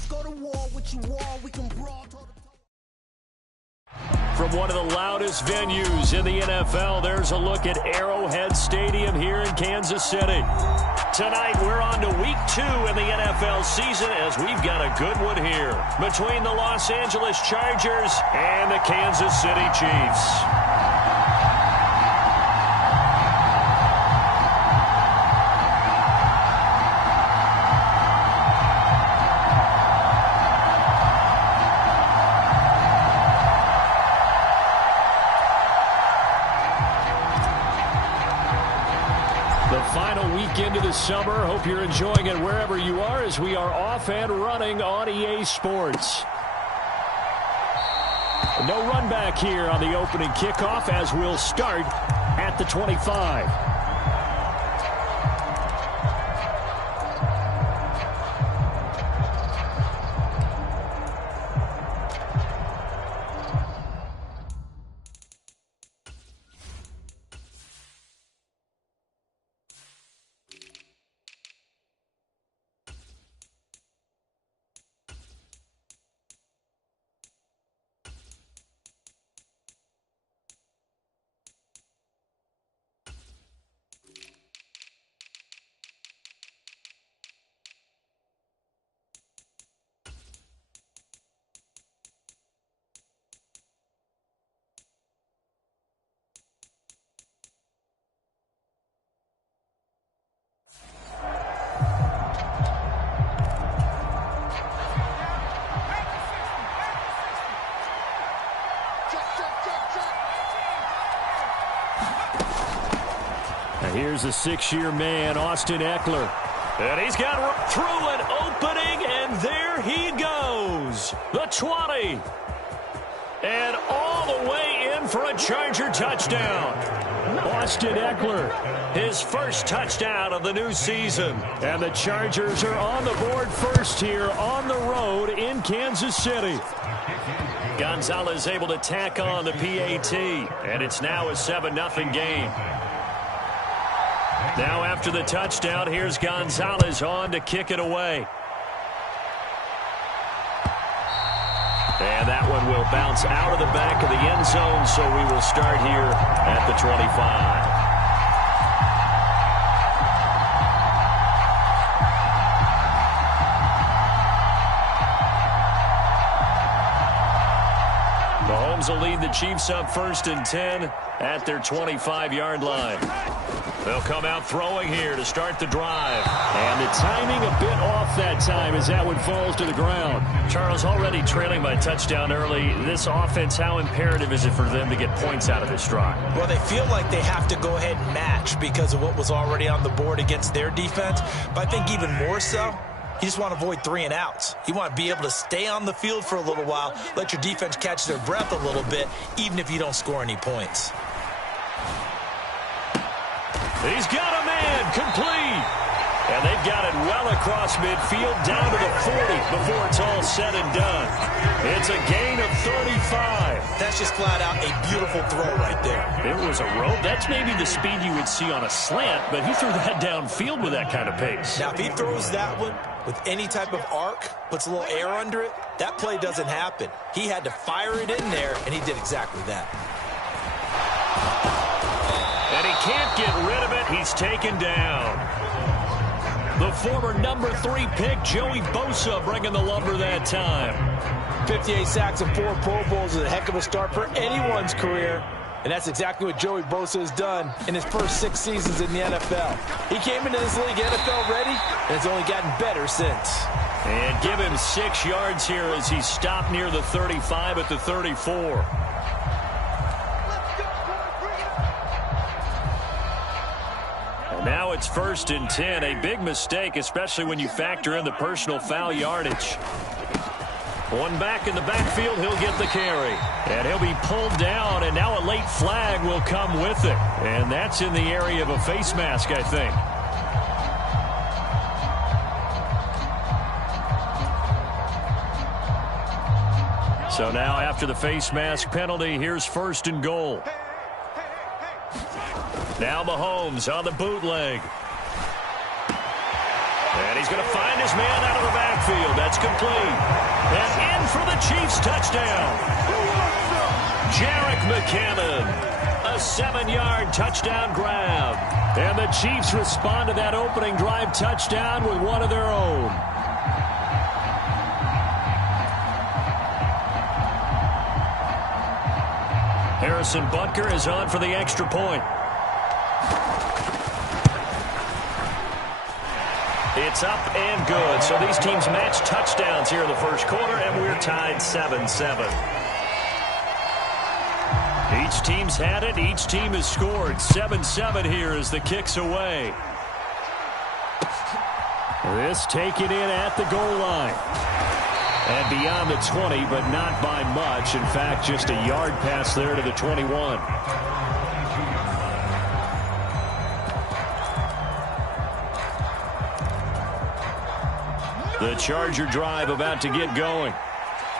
Let's go to war with you all. We can brawl. From one of the loudest venues in the NFL, there's a look at Arrowhead Stadium here in Kansas City. Tonight, we're on to Week 2 in the NFL season as we've got a good one here between the Los Angeles Chargers and the Kansas City Chiefs. Into the summer. Hope you're enjoying it wherever you are as we are off and running on EA Sports. No run back here on the opening kickoff as we'll start at the 25. Here's a 6-year man, Austin Eckler. And he's got through an opening, and there he goes. The 20. And all the way in for a Charger touchdown. Austin Eckler, his first touchdown of the new season. And the Chargers are on the board first here on the road in Kansas City. Gonzalez able to tack on the PAT, and it's now a 7-0 game. Now after the touchdown, here's Gonzalez on to kick it away. And that one will bounce out of the back of the end zone, so we will start here at the 25. Mahomes will lead the Chiefs up 1st and 10 at their 25-yard line. They'll come out throwing here to start the drive. And the timing a bit off that time as that one falls to the ground. Charles, already trailing by touchdown early. This offense, how imperative is it for them to get points out of this drive? Well, they feel like they have to go ahead and match because of what was already on the board against their defense. But I think even more so, you just want to avoid 3 and outs. You want to be able to stay on the field for a little while, let your defense catch their breath a little bit, even if you don't score any points. He's got a man complete. And they've got it well across midfield down to the 40 before it's all said and done. It's a gain of 35. That's just flat out a beautiful throw right there. It was a rope. That's maybe the speed you would see on a slant, but he threw that downfield with that kind of pace. Now, if he throws that one with any type of arc, puts a little air under it, that play doesn't happen. He had to fire it in there, and he did exactly that. And he can't get rid of it. He's taken down. The former number 3 pick, Joey Bosa, bringing the lumber that time. 58 sacks and 4 Pro Bowls is a heck of a start for anyone's career. And that's exactly what Joey Bosa has done in his first 6 seasons in the NFL. He came into this league NFL ready, and it's only gotten better since. And give him 6 yards here as he stopped near the 35 at the 34. Now it's 1st and 10, a big mistake, especially when you factor in the personal foul yardage. One back in the backfield, he'll get the carry. And he'll be pulled down, and now a late flag will come with it. And that's in the area of a face mask, I think. So now after the face mask penalty, here's 1st and goal. Now Mahomes on the bootleg. And he's going to find his man out of the backfield. That's complete. And in for the Chiefs touchdown. Jerick McKinnon, a 7-yard touchdown grab. And the Chiefs respond to that opening drive touchdown with one of their own. Harrison Butker is on for the extra point. It's up and good. So these teams match touchdowns here in the first quarter, and we're tied 7-7. Each team's had it. Each team has scored. 7-7 here as the kick's away. This taken in at the goal line. And beyond the 20, but not by much. In fact, just a yard pass there to the 21. The Charger drive about to get going.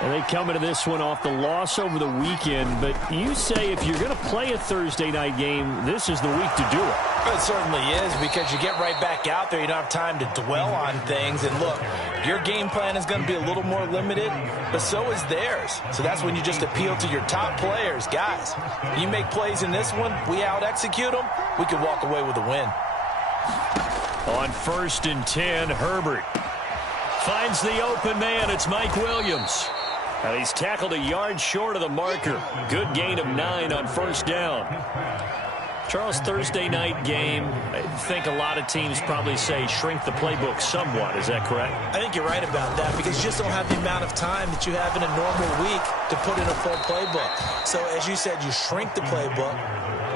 And they come into this one off the loss over the weekend. But you say if you're going to play a Thursday night game, this is the week to do it. It certainly is, because you get right back out there. You don't have time to dwell on things. And look, your game plan is going to be a little more limited, but so is theirs. So that's when you just appeal to your top players. Guys, you make plays in this one, we out-execute them, we could walk away with a win. On 1st and 10, Herbert finds the open man. It's Mike Williams. And he's tackled a yard short of the marker. Good gain of 9 on 1st down. Charles, Thursday night game, I think a lot of teams probably say shrink the playbook somewhat. Is that correct? I think you're right about that, because you just don't have the amount of time that you have in a normal week to put in a full playbook. So as you said, you shrink the playbook,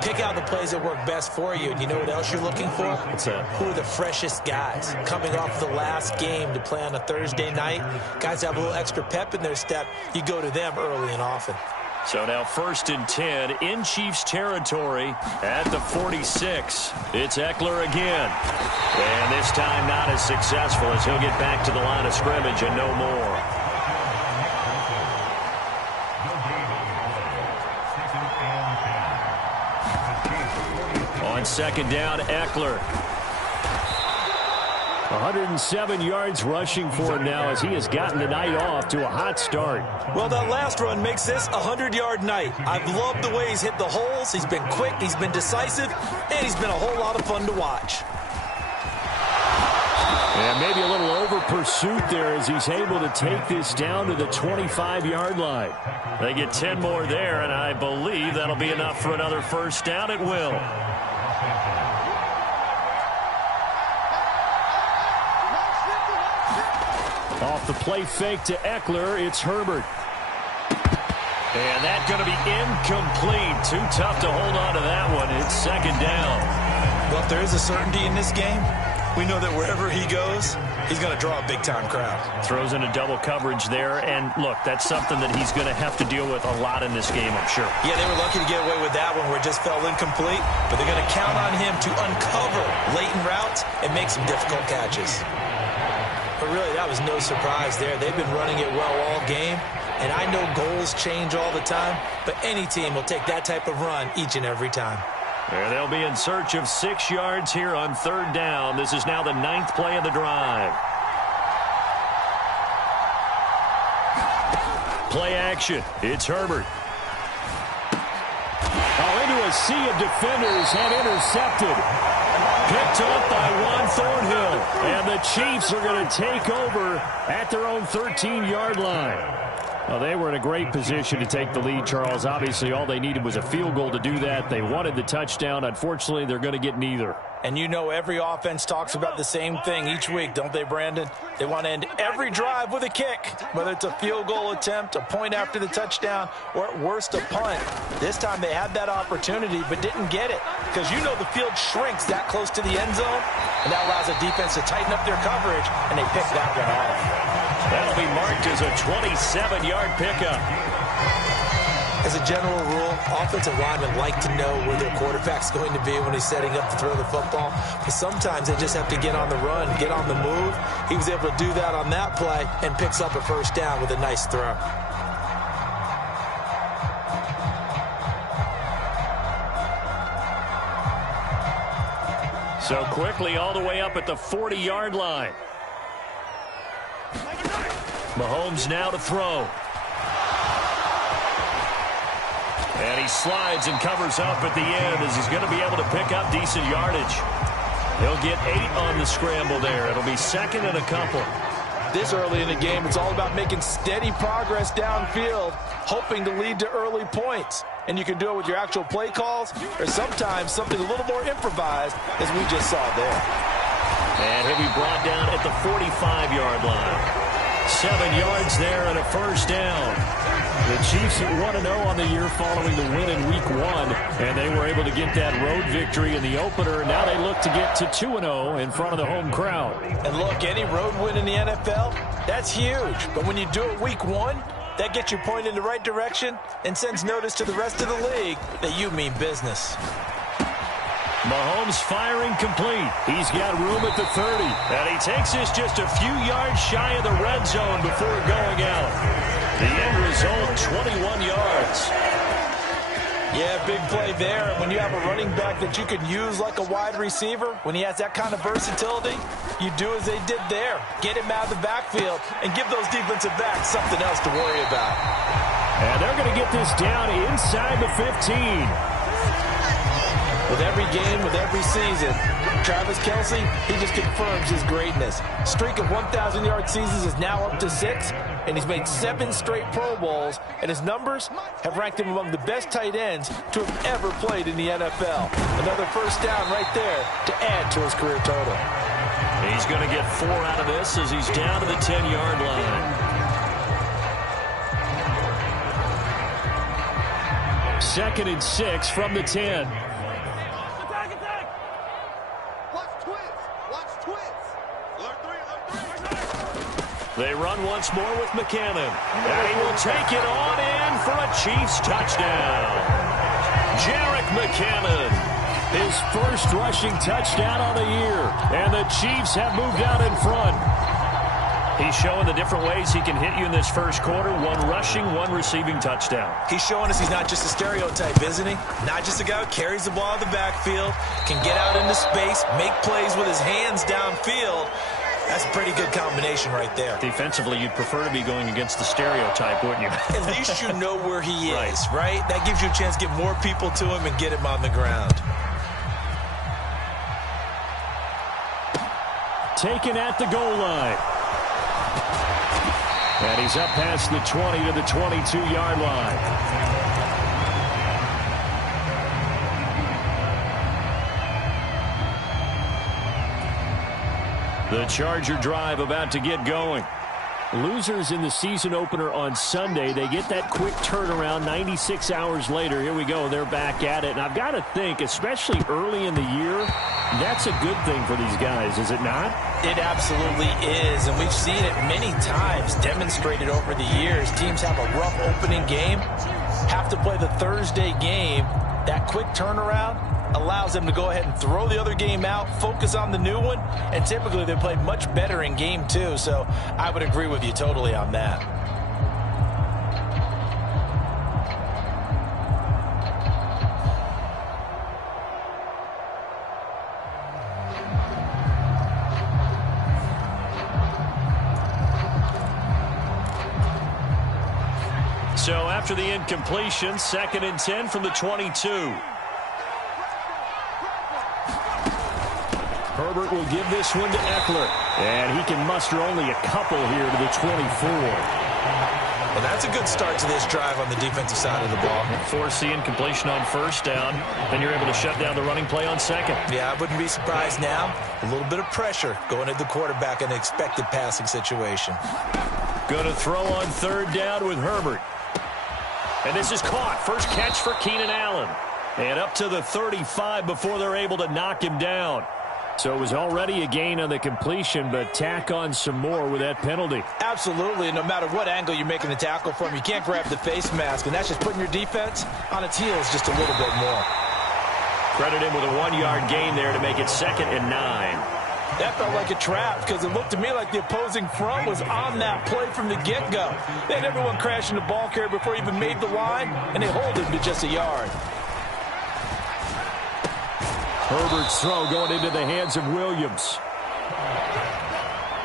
pick out the plays that work best for you. And you know what else you're looking for? What's that? Who are the freshest guys coming off the last game to play on a Thursday night? Guys have a little extra pep in their step. You go to them early and often. So now 1st and 10 in Chiefs territory at the 46. It's Eckler again. And this time not as successful, as he'll get back to the line of scrimmage and no more. On 2nd down, Eckler. 107 yards rushing for him now, as he has gotten the night off to a hot start. Well, that last run makes this a 100-yard night. I've loved the way he's hit the holes. He's been quick, he's been decisive, and he's been a whole lot of fun to watch. And maybe a little over pursuit there, as he's able to take this down to the 25-yard line. They get 10 more there, and I believe that'll be enough for another 1st down. It will. Off the play fake to Eckler, it's Herbert. And that's going to be incomplete. Too tough to hold on to that one. It's 2nd down. Well, if there is a certainty in this game, we know that wherever he goes, he's going to draw a big-time crowd. Throws in a double coverage there. And, look, that's something that he's going to have to deal with a lot in this game, I'm sure. Yeah, they were lucky to get away with that one where it just fell incomplete. But they're going to count on him to uncover latent routes and make some difficult catches. But really, that was no surprise there. They've been running it well all game. And I know goals change all the time, but any team will take that type of run each and every time. And they'll be in search of 6 yards here on 3rd down. This is now the 9th play of the drive. Play action. It's Herbert. Into a sea of defenders and intercepted. Picked up by Juan Thornhill. And the Chiefs are going to take over at their own 13-yard line. Well, they were in a great position to take the lead, Charles. Obviously, all they needed was a field goal to do that. They wanted the touchdown. Unfortunately, they're going to get neither. And you know every offense talks about the same thing each week, don't they, Brandon? They want to end every drive with a kick, whether it's a field goal attempt, a point after the touchdown, or at worst a punt. This time they had that opportunity but didn't get it, because you know the field shrinks that close to the end zone, and that allows the defense to tighten up their coverage, and they pick that one off. That'll be marked as a 27-yard pickup. As a general rule, offensive linemen like to know where their quarterback's going to be when he's setting up to throw the football. But sometimes they just have to get on the run, get on the move. He was able to do that on that play and picks up a 1st down with a nice throw. So quickly all the way up at the 40-yard line. Mahomes now to throw. And he slides and covers up at the end as he's going to be able to pick up decent yardage. He'll get 8 on the scramble there. It'll be second and a couple. This early in the game, it's all about making steady progress downfield, hoping to lead to early points. And you can do it with your actual play calls or sometimes something a little more improvised, as we just saw there. And he'll be brought down at the 45-yard line. 7 yards there and a first down. The Chiefs at 1-0 on the year following the win in Week 1, and they were able to get that road victory in the opener, and now they look to get to 2-0 in front of the home crowd. And look, any road win in the NFL, that's huge. But when you do it Week 1, that gets you pointed in the right direction and sends notice to the rest of the league that you mean business. Mahomes firing complete. He's got room at the 30. And he takes this just a few yards shy of the red zone before going out. The end result, 21 yards. Yeah, big play there. And when you have a running back that you can use like a wide receiver, when he has that kind of versatility, you do as they did there. Get him out of the backfield and give those defensive backs something else to worry about. And they're going to get this down inside the 15. With every game, with every season, Travis Kelce, he just confirms his greatness. Streak of 1,000-yard seasons is now up to 6, and he's made 7 straight Pro Bowls, and his numbers have ranked him among the best tight ends to have ever played in the NFL. Another first down right there to add to his career total. He's going to get 4 out of this as he's down to the 10-yard line. Second and 6 from the 10. They run once more with McKinnon. And he will take it on in for a Chiefs touchdown. Jerick McKinnon, his first rushing touchdown on the year. And the Chiefs have moved out in front. He's showing the different ways he can hit you in this first quarter. 1 rushing, 1 receiving touchdown. He's showing us he's not just a stereotype, isn't he? Not just a guy who carries the ball in the backfield, can get out into space, make plays with his hands downfield. That's a pretty good combination right there. Defensively, you'd prefer to be going against the stereotype, wouldn't you? At least you know where he is, right? That gives you a chance to get more people to him and get him on the ground. Taken at the goal line. And he's up past the 20 to the 22-yard line. The Charger drive about to get going. Losers in the season opener on Sunday, they get that quick turnaround 96 hours later. Here we go. They're back at it. And I've got to think, especially early in the year, that's a good thing for these guys, is it not? It absolutely is. And we've seen it many times demonstrated over the years. Teams have a rough opening game, have to play the Thursday game. That quick turnaround allows them to go ahead and throw the other game out, focus on the new one, and typically they play much better in game 2. So I would agree with you totally on that. So after the incompletion, 2nd and 10 from the 22. Herbert will give this one to Eckler. And he can muster only a couple here to the 24. Well, that's a good start to this drive on the defensive side of the ball. Force the incompletion on first down. Then you're able to shut down the running play on second. Yeah, I wouldn't be surprised now. A little bit of pressure going at the quarterback in an expected passing situation. Going to throw on 3rd down with Herbert. And this is caught. First catch for Keenan Allen. And up to the 35 before they're able to knock him down. So it was already a gain on the completion, but tack on some more with that penalty. Absolutely. No matter what angle you're making the tackle from, you can't grab the face mask, and that's just putting your defense on its heels just a little bit more. Credit him with a 1-yard gain there to make it 2nd and 9. That felt like a trap because it looked to me like the opposing front was on that play from the get-go. They had everyone crashing the ball carrier before he even made the line, and they hold him to just a yard. Herbert's throw going into the hands of Williams.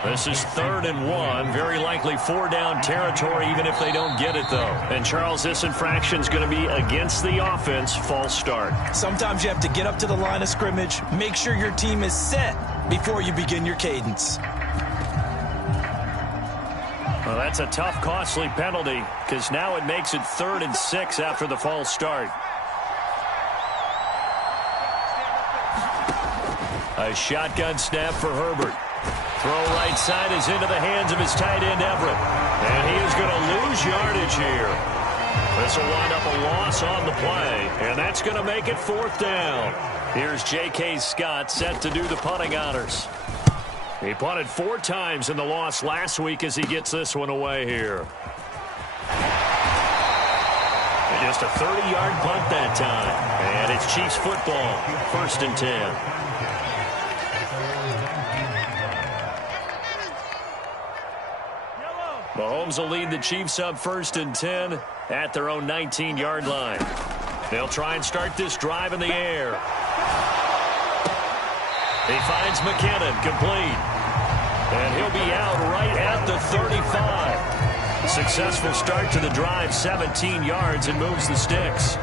This is 3rd and 1. Very likely 4-down territory, even if they don't get it, though. And, Charles, this infraction's going to be against the offense. False start. Sometimes you have to get up to the line of scrimmage, make sure your team is set before you begin your cadence. Well, that's a tough, costly penalty because now it makes it 3rd and 6 after the false start. A shotgun snap for Herbert. Throw right side is into the hands of his tight end, Everett. And he is going to lose yardage here. This will wind up a loss on the play. And that's going to make it 4th down. Here's J.K. Scott set to do the punting honors. He punted 4 times in the loss last week as he gets this one away here. And just a 30-yard punt that time. And it's Chiefs football. 1st and 10. Mahomes will lead the Chiefs up 1st and 10 at their own 19-yard line. They'll try and start this drive in the air. He finds McKinnon, complete. And he'll be out right at the 35. Successful start to the drive, 17 yards, and moves the sticks.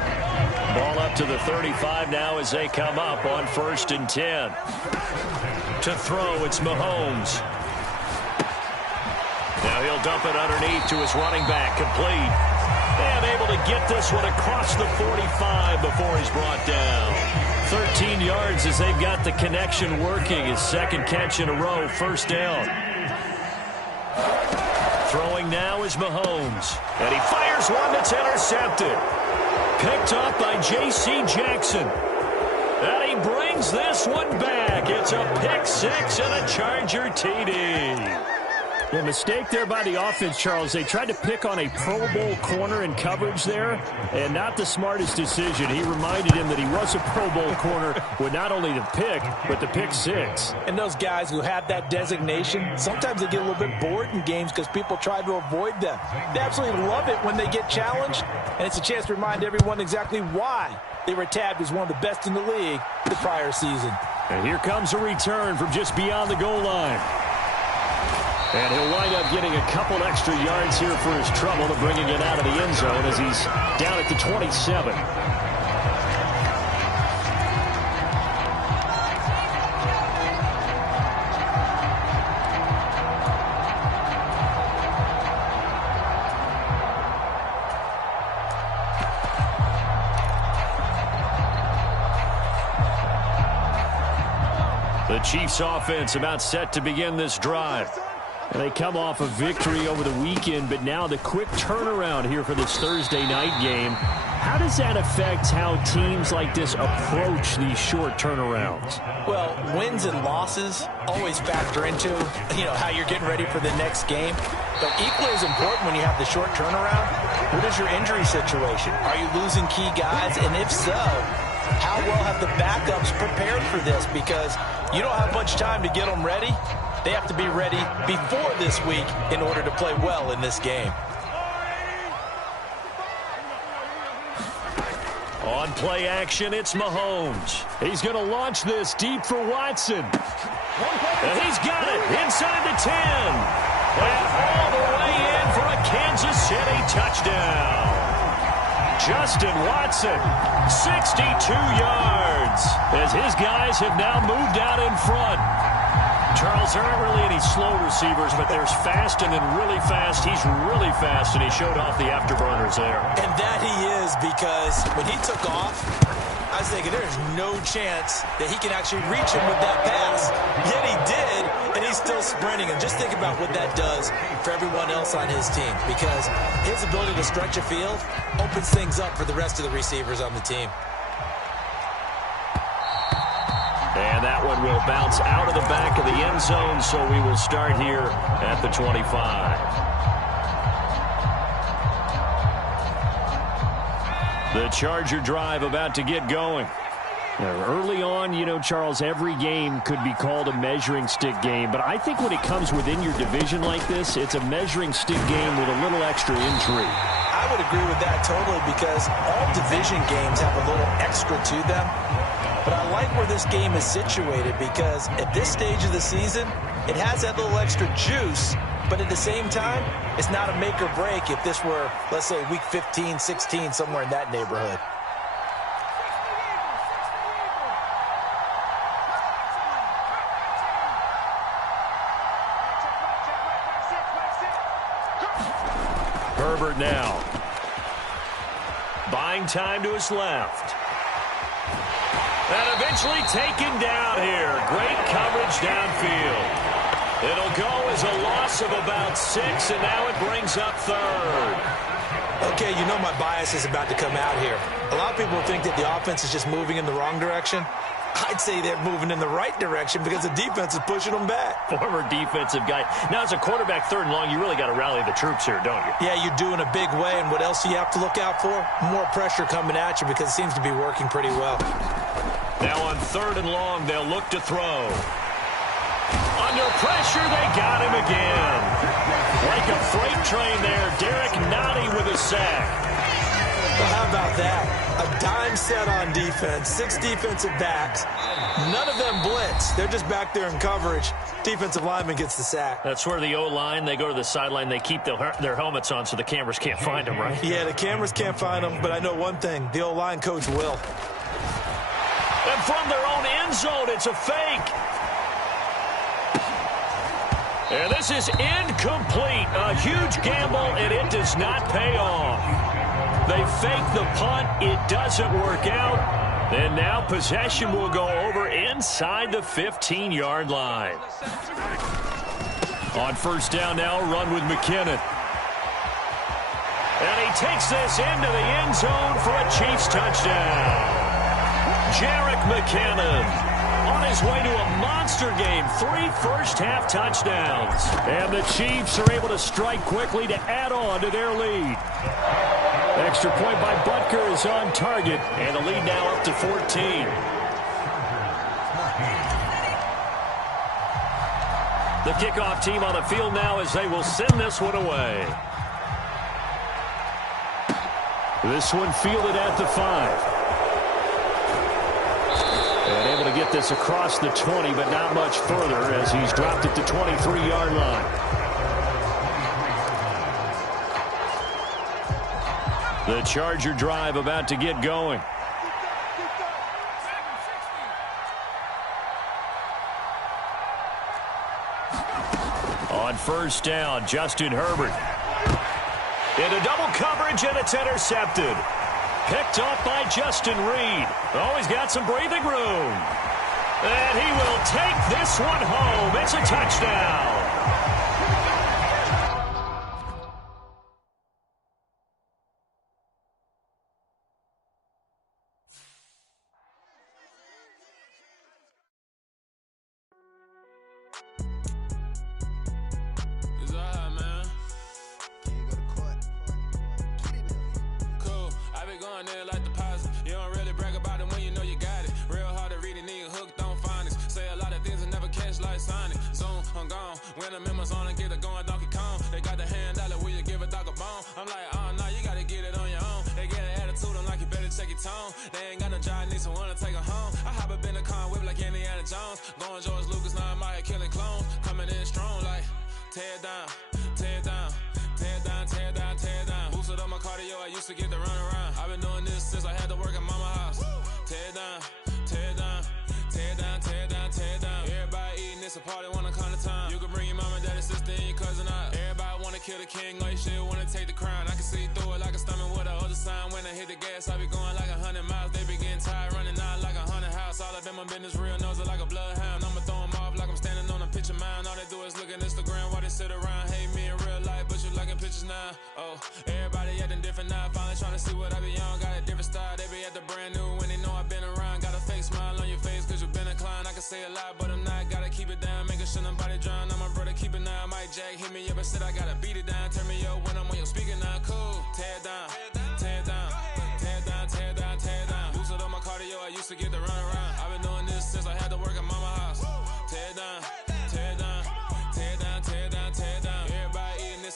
Ball up to the 35 now as they come up on 1st and 10. To throw, it's Mahomes. Now he'll dump it underneath to his running back, complete. And able to get this one across the 45 before he's brought down. 13 yards as they've got the connection working. His 2nd catch in a row, 1st down. Throwing now is Mahomes. And he fires one that's intercepted. Picked up by J.C. Jackson. And he brings this one back. It's a pick 6 and a Charger TD. The mistake there by the offense, Charles. They tried to pick on a Pro Bowl corner in coverage there, and not the smartest decision. He reminded him that he was a Pro Bowl corner with not only the pick, but the pick 6. And those guys who have that designation, sometimes they get a little bit bored in games because people try to avoid them. They absolutely love it when they get challenged, and it's a chance to remind everyone exactly why they were tabbed as one of the best in the league the prior season. And here comes a return from just beyond the goal line. And he'll wind up getting a couple extra yards here for his trouble to bringing it out of the end zone as he's down at the 27. The Chiefs offense about set to begin this drive. And they come off a victory over the weekend, but now the quick turnaround here for this Thursday night game. How does that affect how teams like this approach these short turnarounds? Well, wins and losses always factor into, how you're getting ready for the next game. But equally as important when you have the short turnaround, what is your injury situation? Are you losing key guys? And if so, how well have the backups prepared for this? Because you don't have much time to get them ready. They have to be ready before this week in order to play well in this game. On play action, it's Mahomes. He's going to launch this deep for Watson. And he's got it inside the 10. And all the way in for a Kansas City touchdown. Justin Watson, 62 yards, as his guys have now moved out in front. Charles, there aren't really any slow receivers, but there's fast and then really fast. He's really fast, and he showed off the afterburners there. And that he is, because when he took off, I was thinking there's no chance that he can actually reach him with that pass. Yet he did, and he's still sprinting. And just think about what that does for everyone else on his team, because his ability to stretch a field opens things up for the rest of the receivers on the team. And that one will bounce out of the back of the end zone, so we will start here at the 25. The Charger drive about to get going. Now, early on, Charles, every game could be called a measuring stick game. But I think when it comes within your division like this, it's a measuring stick game with a little extra intrigue. I would agree with that totally, because all division games have a little extra to them. But I like where this game is situated, because at this stage of the season, It has that little extra juice, but at the same time, it's not a make or break if this were, let's say, week 15, 16, somewhere in that neighborhood. Herbert now. Buying time to his left. And eventually taken down here. Great coverage downfield. It'll go as a loss of about 6, and now it brings up third. Okay, you know my bias is about to come out here. A lot of people think that the offense is just moving in the wrong direction. I'd say they're moving in the right direction because the defense is pushing them back. Former defensive guy. Now, as a quarterback, 3rd and long, you really got to rally the troops here, don't you? Yeah, you do in a big way, and what else do you have to look out for? More pressure coming at you because it seems to be working pretty well. Now on 3rd and long, they'll look to throw. Under pressure, they got him again. Like a freight train there, Derek Nottie with a sack. Well, how about that? A dime set on defense, 6 defensive backs. None of them blitz. They're just back there in coverage. Defensive lineman gets the sack. That's where the O-line, they go to the sideline, they keep their helmets on so the cameras can't find them, right? Yeah, the cameras can't find them, but I know one thing. The O-line coach will. And from their own end zone, it's a fake. And this is incomplete. A huge gamble, and it does not pay off. They fake the punt. It doesn't work out. And now possession will go over inside the 15-yard line. On 1st down now, run with McKinnon. And he takes this into the end zone for a Chiefs touchdown. Jerick McKinnon on his way to a monster game. 3 first-half touchdowns. And the Chiefs are able to strike quickly to add on to their lead. Extra point by Butker is on target, and the lead now up to 14. The kickoff team on the field now as they will send this one away. This one fielded at the 5. And able to get this across the 20, but not much further as he's dropped it to 23-yard line. The Charger drive about to get going. On 1st down, Justin Herbert. Into double coverage, and it's intercepted. Picked off by Justin Reed. Oh, he's got some breathing room. And he will take this one home. It's a touchdown.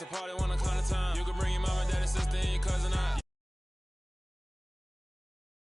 Party